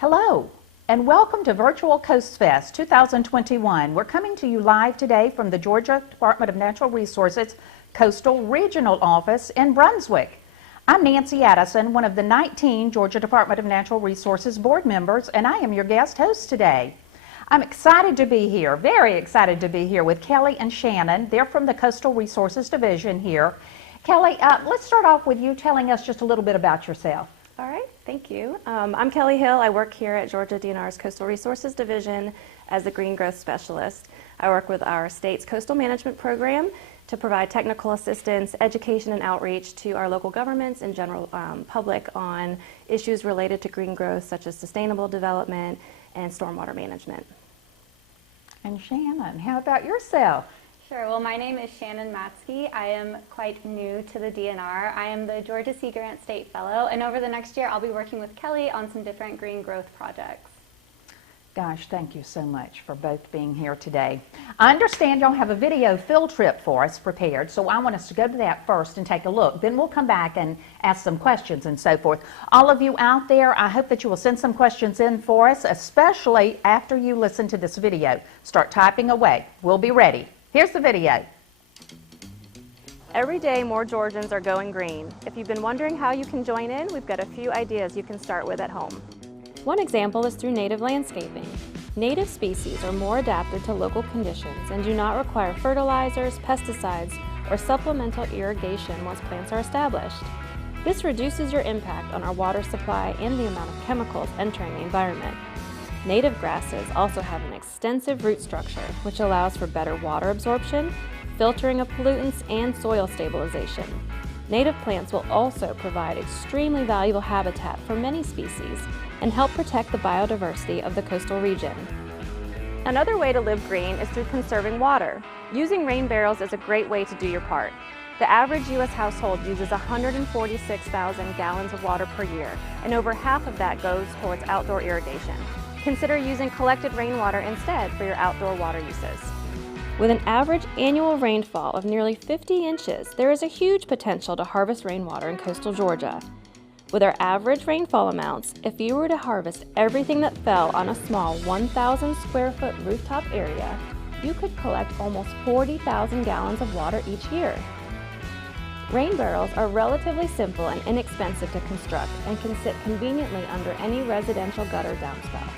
Hello, and welcome to Virtual CoastFest 2021. We're coming to you live today from the Georgia Department of Natural Resources Coastal Regional Office in Brunswick. I'm Nancy Addison, one of the 19 Georgia Department of Natural Resources board members, and I am your guest host today. I'm excited to be here, very excited to be here with Kelly and Shannon. They're from the Coastal Resources Division here. Kelly, let's start off with you telling us just a little bit about yourself. All right, thank you. I'm Kelly Hill. I work here at Georgia DNR's Coastal Resources Division as the Green Growth Specialist. I work with our state's coastal management program to provide technical assistance, education, and outreach to our local governments and general public on issues related to green growth, such as sustainable development and stormwater management. And Shannon, how about yourself? Sure. Well, my name is Shannon Matsky. I am quite new to the DNR. I am the Georgia Sea Grant State Fellow, and over the next year I'll be working with Kelly on some different green growth projects. Gosh, thank you so much for both being here today. I understand y'all have a video field trip for us prepared, so I want us to go to that first and take a look. Then we'll come back and ask some questions and so forth. All of you out there, I hope that you will send some questions in for us, especially after you listen to this video. Start typing away. We'll be ready. Here's the video. Every day, more Georgians are going green. If you've been wondering how you can join in, we've got a few ideas you can start with at home. One example is through native landscaping. Native species are more adapted to local conditions and do not require fertilizers, pesticides, or supplemental irrigation once plants are established. This reduces your impact on our water supply and the amount of chemicals entering the environment. Native grasses also have an extensive root structure, which allows for better water absorption, filtering of pollutants, and soil stabilization. Native plants will also provide extremely valuable habitat for many species and help protect the biodiversity of the coastal region. Another way to live green is through conserving water. Using rain barrels is a great way to do your part. The average U.S. household uses 146,000 gallons of water per year, and over half of that goes towards outdoor irrigation. Consider using collected rainwater instead for your outdoor water uses. With an average annual rainfall of nearly 50 inches, there is a huge potential to harvest rainwater in coastal Georgia. With our average rainfall amounts, if you were to harvest everything that fell on a small 1,000 square foot rooftop area, you could collect almost 40,000 gallons of water each year. Rain barrels are relatively simple and inexpensive to construct and can sit conveniently under any residential gutter downspout.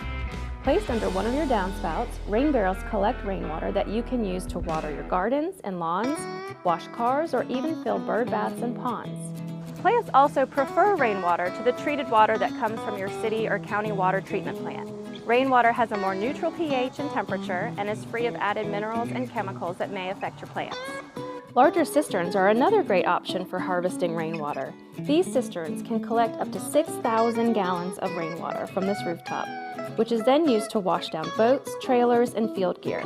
Placed under one of your downspouts, rain barrels collect rainwater that you can use to water your gardens and lawns, wash cars, or even fill bird baths and ponds. Plants also prefer rainwater to the treated water that comes from your city or county water treatment plant. Rainwater has a more neutral pH and temperature and is free of added minerals and chemicals that may affect your plants. Larger cisterns are another great option for harvesting rainwater. These cisterns can collect up to 6,000 gallons of rainwater from this rooftop, which is then used to wash down boats, trailers, and field gear.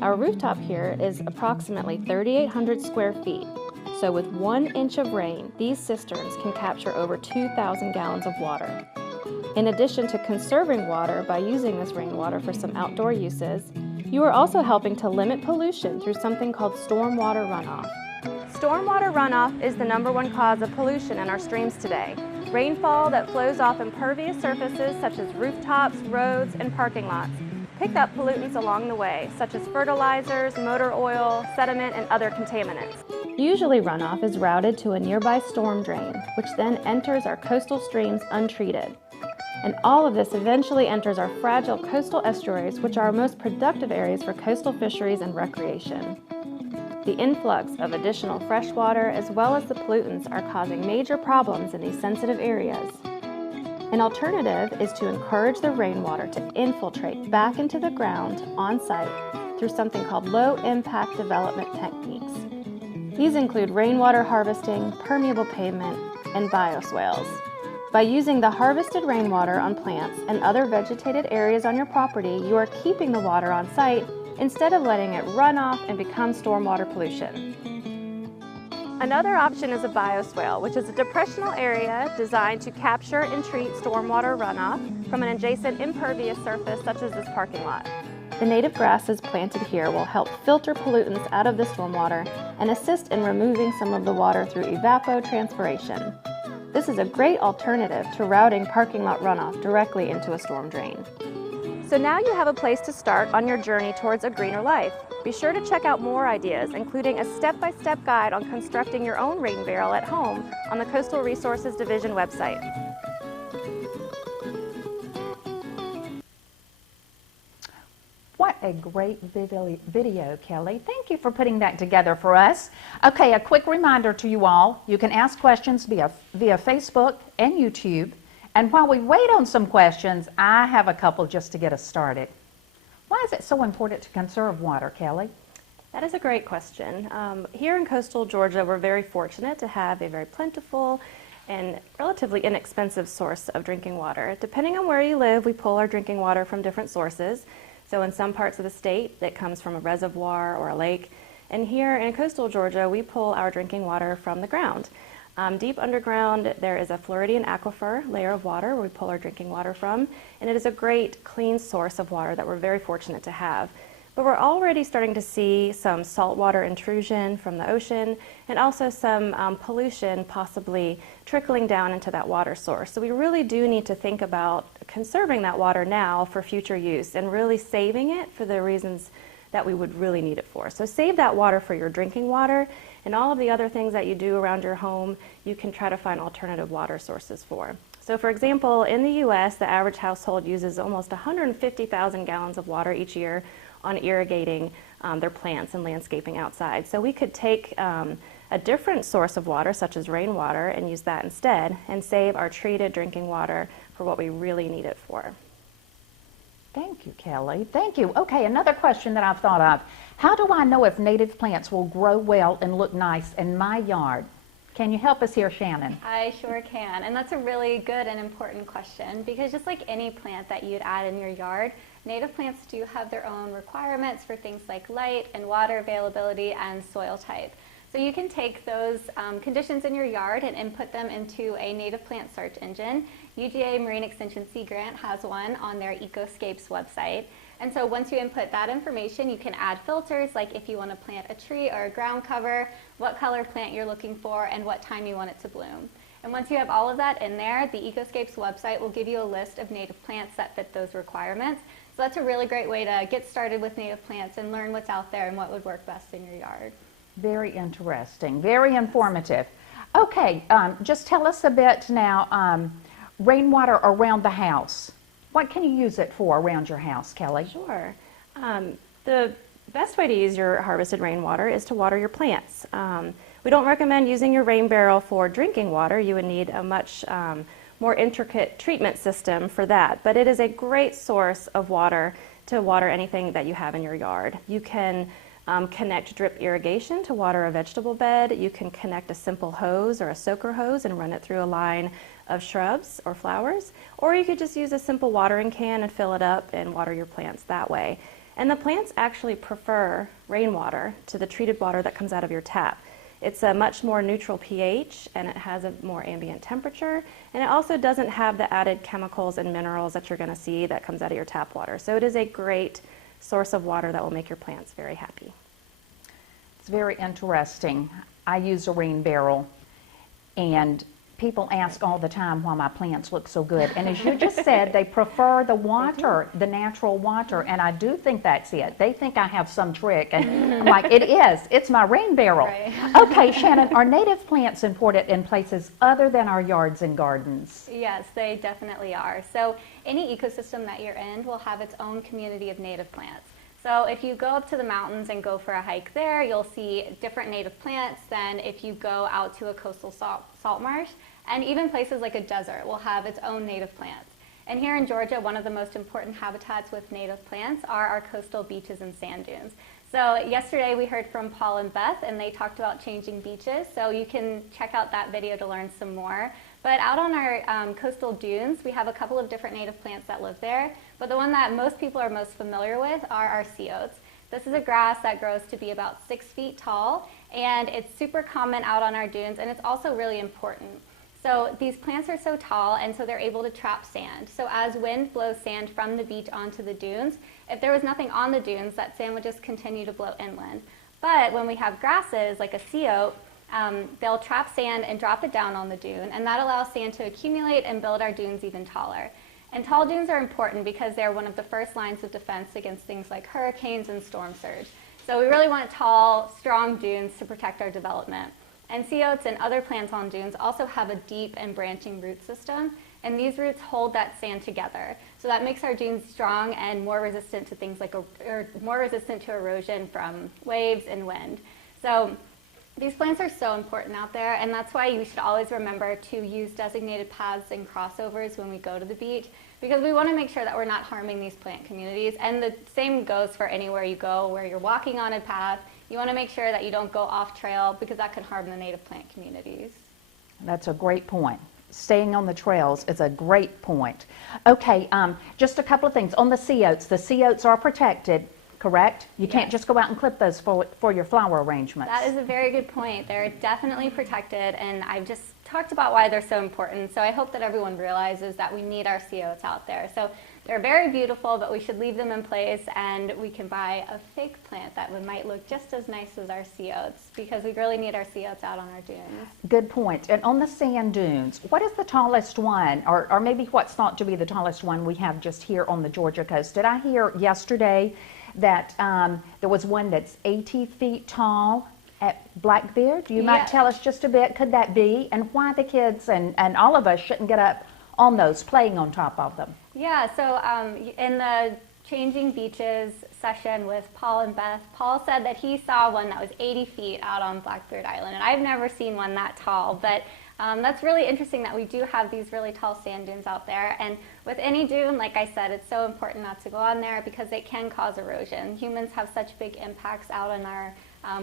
Our rooftop here is approximately 3,800 square feet, so with 1 inch of rain, these cisterns can capture over 2,000 gallons of water. In addition to conserving water by using this rainwater for some outdoor uses, you are also helping to limit pollution through something called stormwater runoff. Stormwater runoff is the #1 cause of pollution in our streams today. Rainfall that flows off impervious surfaces such as rooftops, roads, and parking lots pick up pollutants along the way, such as fertilizers, motor oil, sediment, and other contaminants. Usually runoff is routed to a nearby storm drain, which then enters our coastal streams untreated. And all of this eventually enters our fragile coastal estuaries, which are our most productive areas for coastal fisheries and recreation. The influx of additional fresh water as well as the pollutants are causing major problems in these sensitive areas. An alternative is to encourage the rainwater to infiltrate back into the ground on site through something called low-impact development techniques. These include rainwater harvesting, permeable pavement, and bioswales. By using the harvested rainwater on plants and other vegetated areas on your property, you are keeping the water on site instead of letting it run off and become stormwater pollution. Another option is a bioswale, which is a depressional area designed to capture and treat stormwater runoff from an adjacent impervious surface such as this parking lot. The native grasses planted here will help filter pollutants out of the stormwater and assist in removing some of the water through evapotranspiration. This is a great alternative to routing parking lot runoff directly into a storm drain. So now you have a place to start on your journey towards a greener life. Be sure to check out more ideas, including a step-by-step guide on constructing your own rain barrel at home on the Coastal Resources Division website. What a great video, Kelly. Thank you for putting that together for us. Okay, a quick reminder to you all, you can ask questions via Facebook and YouTube. And while we wait on some questions, I have a couple just to get us started. Why is it so important to conserve water, Kelly? That is a great question. Here in coastal Georgia, we're very fortunate to have a very plentiful and relatively inexpensive source of drinking water. Depending on where you live, we pull our drinking water from different sources. So in some parts of the state, that comes from a reservoir or a lake. And here in coastal Georgia, we pull our drinking water from the ground. Deep underground, there is a Floridian aquifer layer of water where we pull our drinking water from, and it is a great clean source of water that we're very fortunate to have. But we're already starting to see some saltwater intrusion from the ocean and also some pollution possibly trickling down into that water source. So we really do need to think about conserving that water now for future use and really saving it for the reasons that we would really need it for. So save that water for your drinking water, and all of the other things that you do around your home, you can try to find alternative water sources for. So for example, in the US, the average household uses almost 150,000 gallons of water each year on irrigating their plants and landscaping outside. So we could take a different source of water, such as rainwater, and use that instead, and save our treated drinking water for what we really need it for. Thank you, Kelly. Thank you. Okay, another question that I've thought of. How do I know if native plants will grow well and look nice in my yard? Can you help us here, Shannon? I sure can, and that's a really good and important question, because just like any plant that you'd add in your yard, native plants do have their own requirements for things like light and water availability and soil type. So you can take those conditions in your yard and input them into a native plant search engine. UGA Marine Extension Sea Grant has one on their Ecoscapes website. And so once you input that information, you can add filters, like if you want to plant a tree or a ground cover, what color plant you're looking for, and what time you want it to bloom. And once you have all of that in there, the Ecoscapes website will give you a list of native plants that fit those requirements. So that's a really great way to get started with native plants and learn what's out there and what would work best in your yard. Very interesting, very informative. Okay, just tell us a bit now, rainwater around the house. What can you use it for around your house, Kelly? Sure. The best way to use your harvested rainwater is to water your plants. We don't recommend using your rain barrel for drinking water. You would need a much more intricate treatment system for that, but it is a great source of water to water anything that you have in your yard. You can connect drip irrigation to water a vegetable bed. You can connect a simple hose or a soaker hose and run it through a line of shrubs or flowers, or you could just use a simple watering can and fill it up and water your plants that way. And the plants actually prefer rainwater to the treated water that comes out of your tap. It's a much more neutral pH, and it has a more ambient temperature, and it also doesn't have the added chemicals and minerals that you're going to see that comes out of your tap water. So it is a great source of water that will make your plants very happy. It's very interesting. I use a rain barrel, and people ask all the time why my plants look so good. And as you just said, they prefer the water, the natural water, and I do think that's it. They think I have some trick, and I'm like, it is. It's my rain barrel. Right. Okay, Shannon, are native plants imported in places other than our yards and gardens? Yes, they definitely are. So any ecosystem that you're in will have its own community of native plants. So if you go up to the mountains and go for a hike there, you'll see different native plants than if you go out to a coastal salt marsh. And even places like a desert will have its own native plants. And here in Georgia, one of the most important habitats with native plants are our coastal beaches and sand dunes. So yesterday we heard from Paul and Beth, and they talked about changing beaches. So you can check out that video to learn some more. But out on our coastal dunes, we have a couple of different native plants that live there. But the one that most people are most familiar with are our sea oats. This is a grass that grows to be about 6 feet tall, and it's super common out on our dunes, and it's also really important. So these plants are so tall, and so they're able to trap sand. So as wind blows sand from the beach onto the dunes, if there was nothing on the dunes, that sand would just continue to blow inland. But when we have grasses like a sea oat, they'll trap sand and drop it down on the dune, and that allows sand to accumulate and build our dunes even taller. And tall dunes are important because they're one of the first lines of defense against things like hurricanes and storm surge. So we really want tall, strong dunes to protect our development. And sea oats and other plants on dunes also have a deep and branching root system, and these roots hold that sand together. So that makes our dunes strong and more resistant to things like, more resistant to erosion from waves and wind. So these plants are so important out there, and that's why you should always remember to use designated paths and crossovers when we go to the beach, because we want to make sure that we're not harming these plant communities. And the same goes for anywhere you go where you're walking on a path. You want to make sure that you don't go off trail, because that can harm the native plant communities. That's a great point. Staying on the trails is a great point. Okay, just a couple of things. On the sea oats are protected, correct? You can't just go out and clip those for your flower arrangements. That is a very good point. They're definitely protected, and I've just talked about why they're so important. So I hope that everyone realizes that we need our sea oats out there. So they're very beautiful, but we should leave them in place, and we can buy a fake plant that might look just as nice as our sea oats, because we really need our sea oats out on our dunes. Good point. And on the sand dunes, what is the tallest one, or maybe what's thought to be the tallest one we have just here on the Georgia coast? Did I hear yesterday that there was one that's 80 feet tall at Blackbeard? You might tell us just a bit, could that be? And why the kids and all of us shouldn't get up on those, playing on top of them? Yeah, so in the Changing Beaches session with Paul and Beth, Paul said that he saw one that was 80 feet out on Blackbeard Island, and I've never seen one that tall, but that's really interesting that we do have these really tall sand dunes out there. And with any dune, like I said, it's so important not to go on there because it can cause erosion. Humans have such big impacts out on our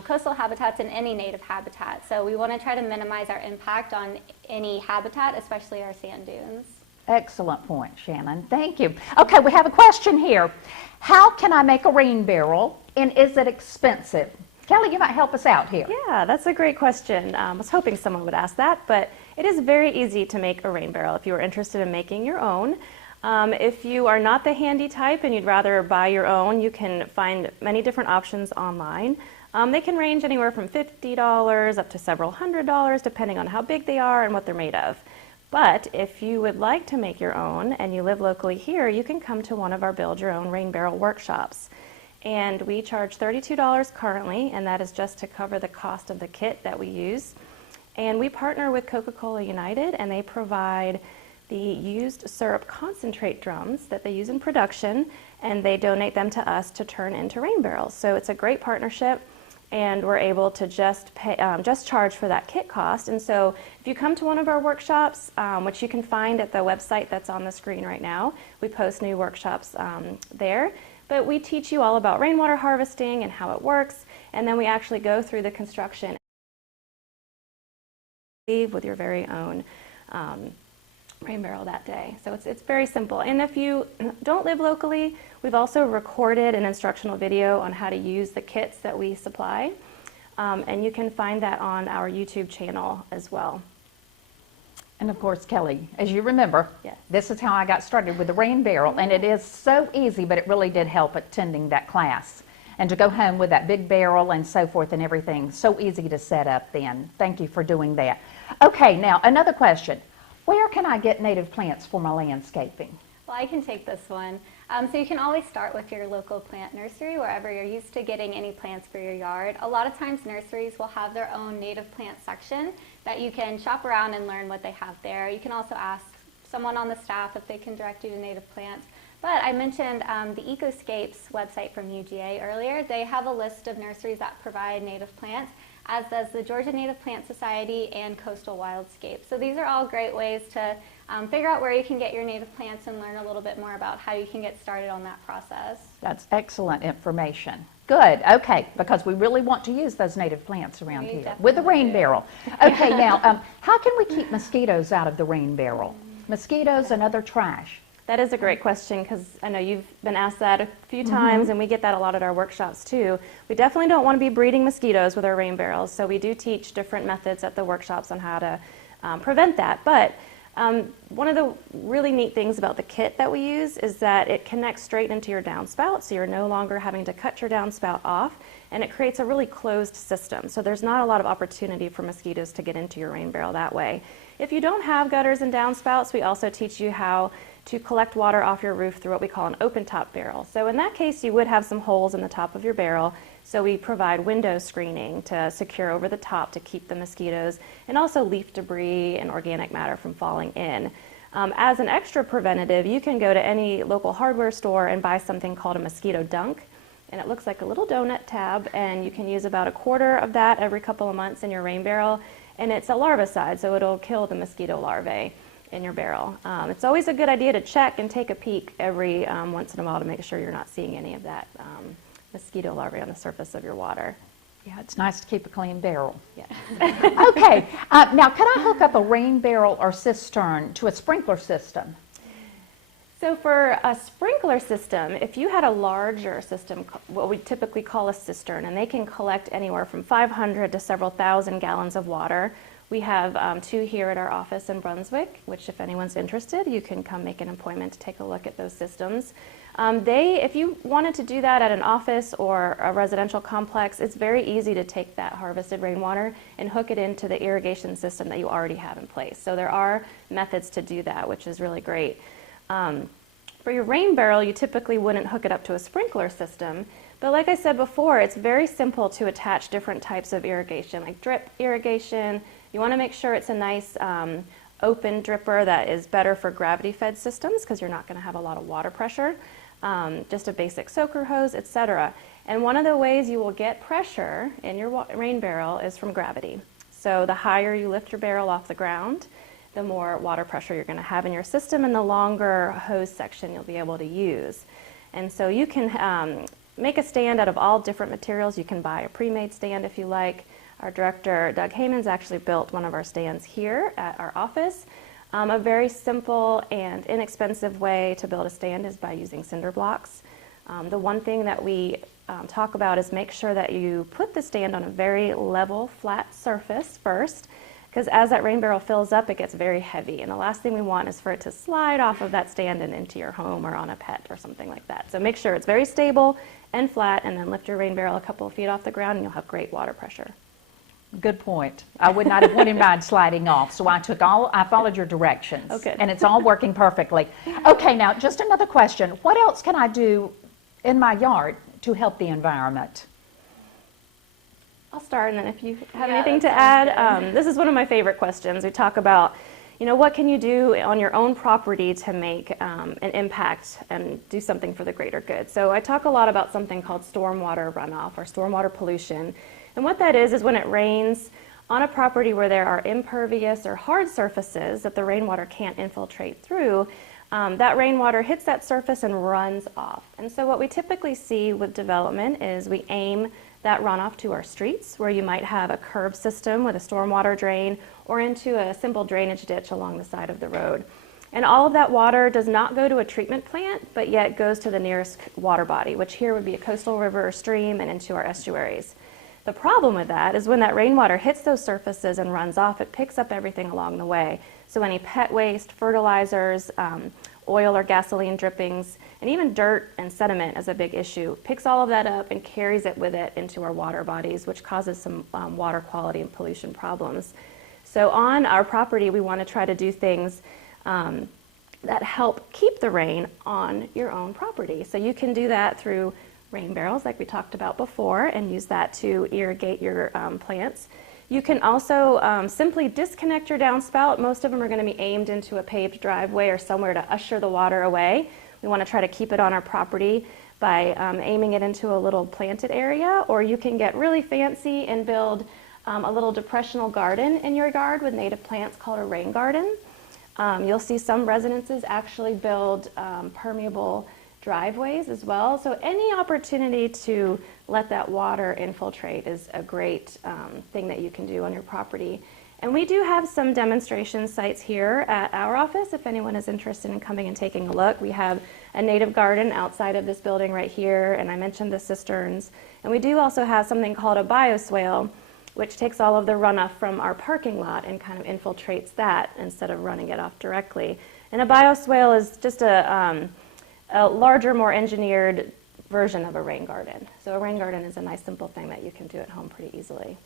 coastal habitats and any native habitat, so we want to try to minimize our impact on any habitat, especially our sand dunes. Excellent point, Shannon. Thank you. Okay, we have a question here. How can I make a rain barrel, and is it expensive? Kelly, you might help us out here. Yeah, that's a great question. I was hoping someone would ask that, but it is very easy to make a rain barrel if you are interested in making your own. If you are not the handy type and you'd rather buy your own, you can find many different options online. They can range anywhere from $50 up to several $100s, depending on how big they are and what they're made of. But if you would like to make your own and you live locally here, you can come to one of our Build Your Own Rain Barrel workshops. And we charge $32 currently, and that is just to cover the cost of the kit that we use. And we partner with Coca-Cola United, and they provide the used syrup concentrate drums that they use in production, and they donate them to us to turn into rain barrels. So it's a great partnership, and we're able to just charge for that kit cost. And so if you come to one of our workshops, which you can find at the website that's on the screen right now, we post new workshops there. But we teach you all about rainwater harvesting and how it works, and then we actually go through the construction with your very own rain barrel that day. So it's very simple. And if you don't live locally, we've also recorded an instructional video on how to use the kits that we supply, and you can find that on our YouTube channel as well. And of course, Kelly, as you remember, Yes. This is how I got started with the rain barrel, and it is so easy, but it really did help attending that class. And to go home with that big barrel and so forth and everything, so easy to set up then. Thank you for doing that. Okay, now another question. Where can I get native plants for my landscaping? Well, I can take this one. So you can always start with your local plant nursery, wherever you're used to getting any plants for your yard. A lot of times nurseries will have their own native plant section that you can shop around and learn what they have there. You can also ask someone on the staff if they can direct you to native plants. But I mentioned the Ecoscapes website from UGA earlier. They have a list of nurseries that provide native plants, as does the Georgia Native Plant Society and Coastal Wildscape. So these are all great ways to figure out where you can get your native plants and learn a little bit more about how you can get started on that process. That's excellent information. Good, okay, because we really want to use those native plants around here with the rain barrel. Okay, now, how can we keep mosquitoes out of the rain barrel? Mosquitoes and other trash. That is a great question, because I know you've been asked that a few times, and we get that a lot at our workshops too. We definitely don't want to be breeding mosquitoes with our rain barrels, so we do teach different methods at the workshops on how to prevent that. But One of the really neat things about the kit that we use is that it connects straight into your downspout, so you're no longer having to cut your downspout off, and it creates a really closed system. So there's not a lot of opportunity for mosquitoes to get into your rain barrel that way. If you don't have gutters and downspouts, we also teach you how to collect water off your roof through what we call an open top barrel. So in that case, you would have some holes in the top of your barrel. So we provide window screening to secure over the top to keep the mosquitoes and also leaf debris and organic matter from falling in. As an extra preventative, you can go to any local hardware store and buy something called a mosquito dunk. And it looks like a little donut tab, and you can use about a quarter of that every couple of months in your rain barrel. And it's a larvicide, so it'll kill the mosquito larvae in your barrel. It's always a good idea to check and take a peek every once in a while to make sure you're not seeing any of that mosquito larvae on the surface of your water. Yeah, it's nice to keep a clean barrel. Yeah. Okay, now can I hook up a rain barrel or cistern to a sprinkler system? So for a sprinkler system, if you had a larger system, what we typically call a cistern, and they can collect anywhere from 500 to several thousand gallons of water. We have 2 here at our office in Brunswick, which if anyone's interested, you can come make an appointment to take a look at those systems. If you wanted to do that at an office or a residential complex, it's very easy to take that harvested rainwater and hook it into the irrigation system that you already have in place. So there are methods to do that, which is really great. For your rain barrel, you typically wouldn't hook it up to a sprinkler system, but like I said before, it's very simple to attach different types of irrigation, like drip irrigation. You want to make sure it's a nice open dripper that is better for gravity-fed systems because you're not going to have a lot of water pressure. Just a basic soaker hose, etc. And one of the ways you will get pressure in your rain barrel is from gravity. So the higher you lift your barrel off the ground, the more water pressure you're going to have in your system and the longer hose section you'll be able to use. And so you can make a stand out of all different materials. You can buy a pre-made stand if you like. Our director, Doug Heyman's, actually built one of our stands here at our office. A very simple and inexpensive way to build a stand is by using cinder blocks. The one thing that we talk about is make sure that you put the stand on a very level, flat surface first, because as that rain barrel fills up, it gets very heavy. And the last thing we want is for it to slide off of that stand and into your home or on a pet or something like that. So make sure it's very stable and flat, and then lift your rain barrel a couple of feet off the ground and you'll have great water pressure. Good point. I would not have wanted mine sliding off, so I followed your directions. Oh, good. And it's all working perfectly. Okay, now just another question. What else can I do in my yard to help the environment? I'll start, and then if you have anything to add, this is one of my favorite questions. We talk about, what can you do on your own property to make an impact and do something for the greater good? So I talk a lot about something called stormwater runoff or stormwater pollution. And what that is when it rains on a property where there are impervious or hard surfaces that the rainwater can't infiltrate through, that rainwater hits that surface and runs off. And so what we typically see with development is we aim that runoff to our streets, where you might have a curb system with a stormwater drain or into a simple drainage ditch along the side of the road. And all of that water does not go to a treatment plant, but yet goes to the nearest water body, which here would be a coastal river or stream and into our estuaries. The problem with that is when that rainwater hits those surfaces and runs off, it picks up everything along the way. So any pet waste, fertilizers, oil or gasoline drippings, and even dirt and sediment is a big issue. Picks all of that up and carries it with it into our water bodies, which causes some water quality and pollution problems. So on our property, we want to try to do things that help keep the rain on your own property. So you can do that through rain barrels like we talked about before and use that to irrigate your plants. You can also simply disconnect your downspout. Most of them are going to be aimed into a paved driveway or somewhere to usher the water away. We want to try to keep it on our property by aiming it into a little planted area, or you can get really fancy and build a little depressional garden in your yard with native plants called a rain garden. You'll see some residences actually build permeable driveways as well. So any opportunity to let that water infiltrate is a great thing that you can do on your property. And we do have some demonstration sites here at our office if anyone is interested in coming and taking a look. We have a native garden outside of this building right here, and I mentioned the cisterns. And we do also have something called a bioswale, which takes all of the runoff from our parking lot and kind of infiltrates that instead of running it off directly. And a bioswale is just a larger, more engineered version of a rain garden. So a rain garden is a nice simple thing that you can do at home pretty easily.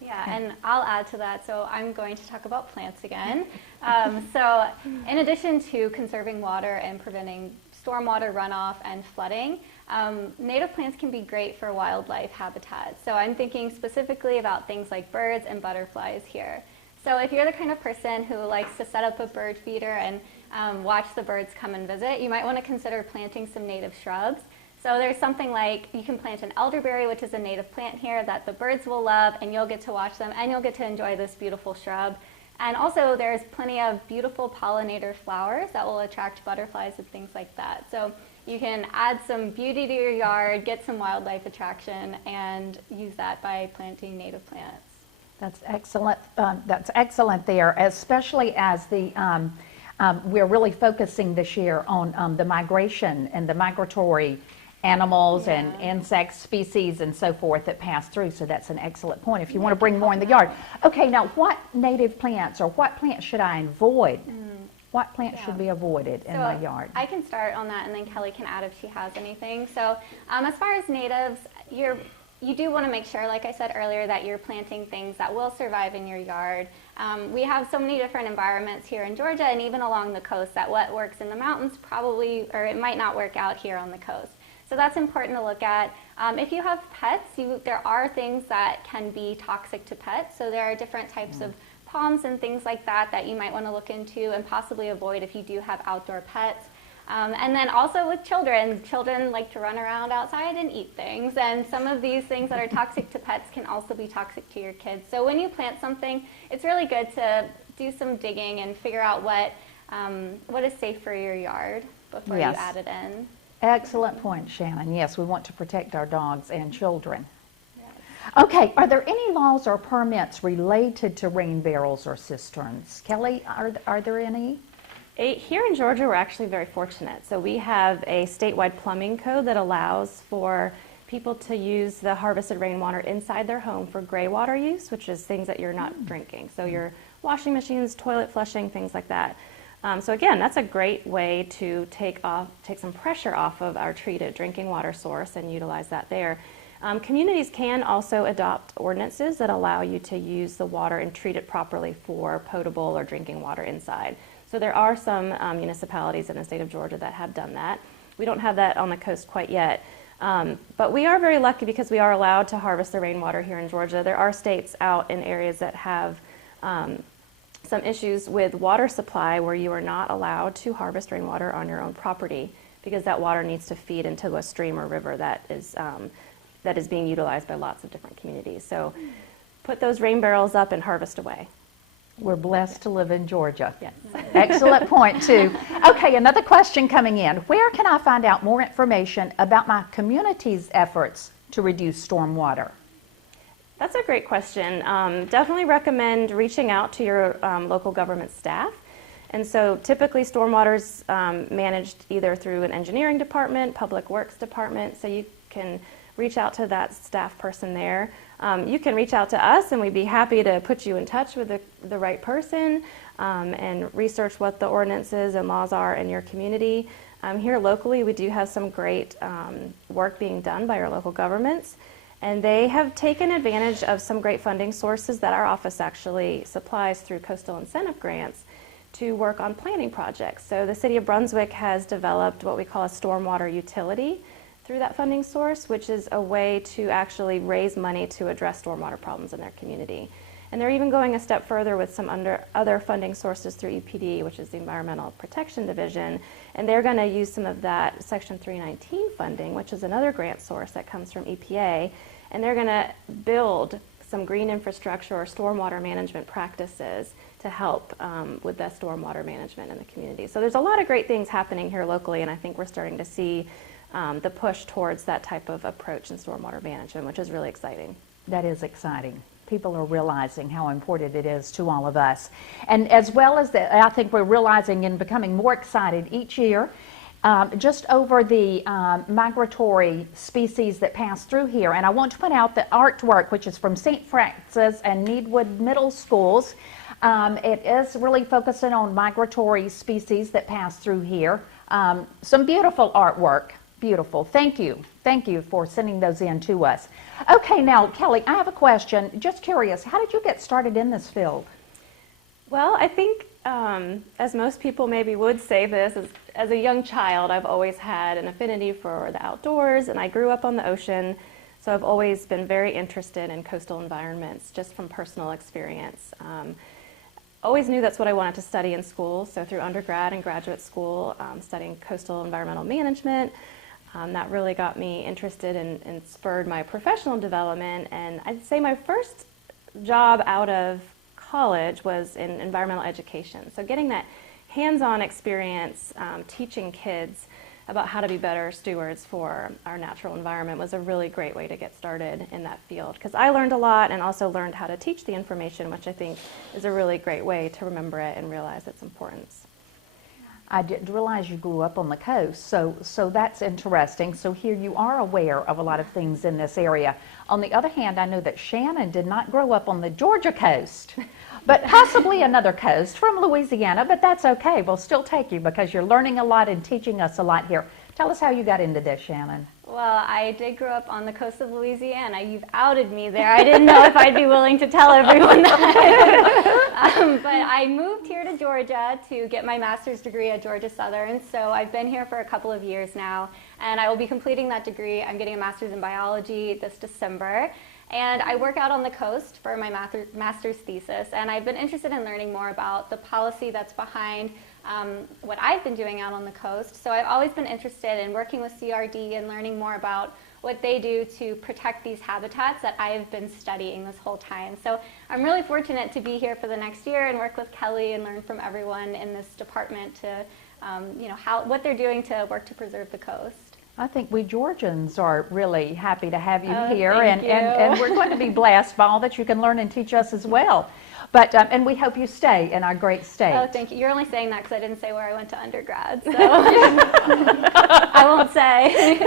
Yeah, and I'll add to that. So I'm going to talk about plants again. So in addition to conserving water and preventing stormwater runoff and flooding, native plants can be great for wildlife habitat. So I'm thinking specifically about things like birds and butterflies here. So if you're the kind of person who likes to set up a bird feeder and watch the birds come and visit, you might want to consider planting some native shrubs. So there's something like, you can plant an elderberry, which is a native plant here that the birds will love, and you'll get to watch them, and you'll get to enjoy this beautiful shrub. And also there's plenty of beautiful pollinator flowers that will attract butterflies and things like that. So you can add some beauty to your yard, get some wildlife attraction, and use that by planting native plants. That's excellent. That's excellent there, especially as we're really focusing this year on the migration and the migratory animals and insect species and so forth that pass through. So that's an excellent point if you want to bring more in the yard. Okay, now what native plants or what plants should I avoid? What plants should be avoided in my yard? I can start on that, and then Kelly can add if she has anything. So as far as natives, you do want to make sure, like I said earlier, that you're planting things that will survive in your yard. We have so many different environments here in Georgia and even along the coast that what works in the mountains probably, or it might not work out here on the coast. So that's important to look at. If you have pets, there are things that can be toxic to pets. So there are different types of palms and things like that that you might want to look into and possibly avoid if you do have outdoor pets. And then also with children like to run around outside and eat things, and some of these things that are toxic to pets can also be toxic to your kids. So when you plant something, it's really good to do some digging and figure out what is safe for your yard before you add it in. Excellent point, Shannon. Yes, we want to protect our dogs and children. Yes. Okay, are there any laws or permits related to rain barrels or cisterns? Kelly, are there any? Here in Georgia, we're actually very fortunate. So we have a statewide plumbing code that allows for people to use the harvested rainwater inside their home for gray water use, which is things that you're not drinking. So your washing machines, toilet flushing, things like that. So again, that's a great way to take some pressure off of our treated drinking water source and utilize that there. Communities can also adopt ordinances that allow you to use the water and treat it properly for potable or drinking water inside. So there are some municipalities in the state of Georgia that have done that. We don't have that on the coast quite yet. But we are very lucky because we are allowed to harvest the rainwater here in Georgia. There are states out in areas that have some issues with water supply where you are not allowed to harvest rainwater on your own property because that water needs to feed into a stream or river that is being utilized by lots of different communities. So put those rain barrels up and harvest away. We're blessed to live in Georgia. Yes. Excellent point, too. Okay, another question coming in. Where can I find out more information about my community's efforts to reduce stormwater? That's a great question. Definitely recommend reaching out to your local government staff. And so typically stormwater is managed either through an engineering department, public works department, so you can reach out to that staff person there. You can reach out to us and we'd be happy to put you in touch with the right person and research what the ordinances and laws are in your community. Here locally we do have some great work being done by our local governments, and they have taken advantage of some great funding sources that our office actually supplies through coastal incentive grants to work on planning projects. So the City of Brunswick has developed what we call a stormwater utility through that funding source, which is a way to actually raise money to address stormwater problems in their community. And they're even going a step further with some other funding sources through EPD, which is the Environmental Protection Division, and they're going to use some of that Section 319 funding, which is another grant source that comes from EPA, and they're going to build some green infrastructure or stormwater management practices to help with that stormwater management in the community. So there's a lot of great things happening here locally, and I think we're starting to see the push towards that type of approach in stormwater management, which is really exciting. That is exciting. People are realizing how important it is to all of us. And as well as that, I think we're realizing and becoming more excited each year. just over the migratory species that pass through here. And I want to point out the artwork, which is from St. Francis and Needwood Middle Schools. It is really focusing on migratory species that pass through here. Some beautiful artwork. Beautiful. Thank you. Thank you for sending those in to us. Okay, now, Kelly, I have a question. Just curious, how did you get started in this field? Well, I think, as most people maybe would say this, as a young child, I've always had an affinity for the outdoors, and I grew up on the ocean, so I've always been very interested in coastal environments, just from personal experience. Always knew that's what I wanted to study in school, so through undergrad and graduate school, studying coastal environmental management. That really got me interested and spurred my professional development. And I'd say my first job out of college was in environmental education. So getting that hands-on experience teaching kids about how to be better stewards for our natural environment was a really great way to get started in that field. Because I learned a lot and also learned how to teach the information, which I think is a really great way to remember it and realize its importance. I didn't realize you grew up on the coast, so that's interesting. So here you are aware of a lot of things in this area. On the other hand, I know that Shannon did not grow up on the Georgia coast, but possibly another coast from Louisiana, but that's okay. We'll still take you because you're learning a lot and teaching us a lot here. Tell us how you got into this, Shannon. Well, I did grow up on the coast of Louisiana. You've outed me there. I didn't know if I'd be willing to tell everyone that. But I moved here to Georgia to get my master's degree at Georgia Southern. So I've been here for a couple of years now, and I will be completing that degree. I'm getting a master's in biology this December. And I work out on the coast for my master's thesis, and I've been interested in learning more about the policy that's behind what I've been doing out on the coast. So I've always been interested in working with CRD and learning more about what they do to protect these habitats that I've been studying this whole time. So I'm really fortunate to be here for the next year and work with Kelly and learn from everyone in this department to, what they're doing to work to preserve the coast. I think we Georgians are really happy to have you here, thank you. And we're going to be blessed by all that you can learn and teach us as well. But and we hope you stay in our great state. Oh, thank you. You're only saying that because I didn't say where I went to undergrad, so I won't say.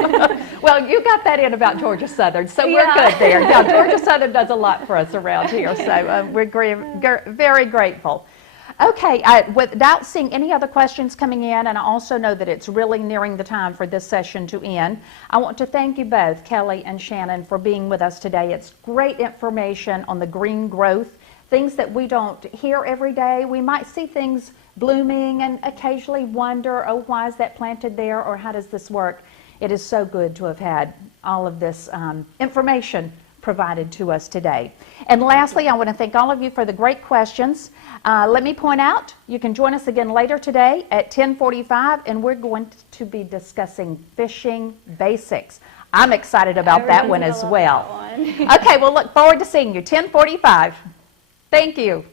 Well, you got that in about Georgia Southern, so we're good there. Yeah, Georgia Southern does a lot for us around here, so we're very grateful. Okay, without seeing any other questions coming in, and I also know that it's really nearing the time for this session to end, I want to thank you both, Kelly and Shannon, for being with us today. It's great information on the green growth, things that we don't hear every day. We might see things blooming and occasionally wonder, oh, why is that planted there, or how does this work? It is so good to have had all of this information provided to us today. And lastly, I want to thank all of you for the great questions. Let me point out, you can join us again later today at 10:45, and we're going to be discussing fishing basics. I'm excited about that one as well. Okay, we'll look forward to seeing you 10:45. Thank you.